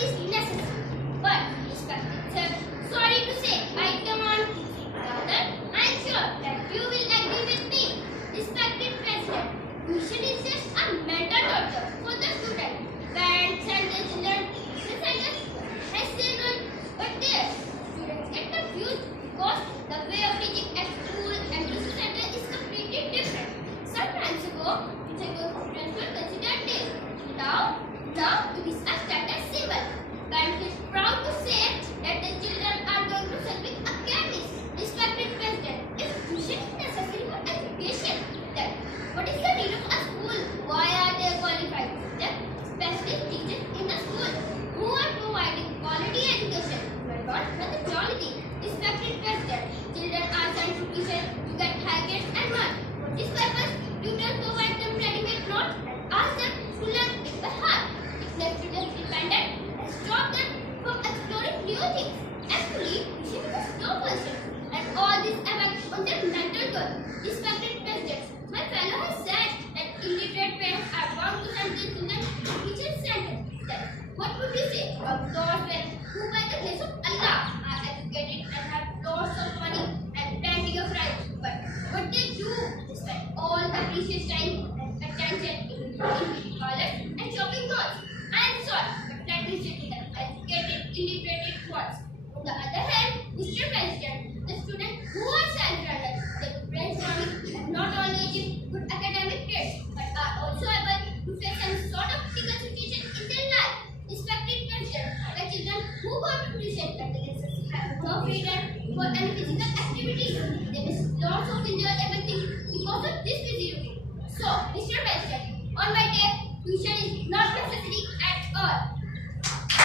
is necessary, but respect itself, sorry to say, I demand teaching. Rather, I am sure that you will agree with me. Respected President, tuition is just a mental torture for the student. Parents and their children decide as they learn, but their students get confused because the way of teaching at school and tuition center is completely different. Some times ago, students were considered this. Now it is a status symbol. Parents is proud to say that the children are going to select a chemist. Respected President, if tuition is necessary for education, then what is the need of a school? Why are they qualified? Then specialist teachers in the school who are providing quality education, but not methodology. Respected President, children are sent to tuition to get high grades and marks. For this purpose, tutors provide them ready-made notes and ask them to learn it by heart. It makes students dependent and stop them from exploring new things. Actually, tuition is a slow person, and all this affects on their mental growth. Respected President, my fellow has said that illiterate parents are bound to send their children to tuition center. Then, what would you say about those parents who, by the grace of Allah, are educated and have lots of money and plenty of rights? But what they do is spend all the precious time and attention in toilets and shopping malls. I am sorry, but that is the educated, illiterate ones. On the other hand, Mr. President, the students who are self-learners, they brainstorming and not only achieve good academic grades, but are also able to face some sort of critical situation in their life. Respected President, the children who go to tuition classes have no freedom for any physical activities. They miss lots of enjoyable things because of this busy routine. So, Mr. President, on my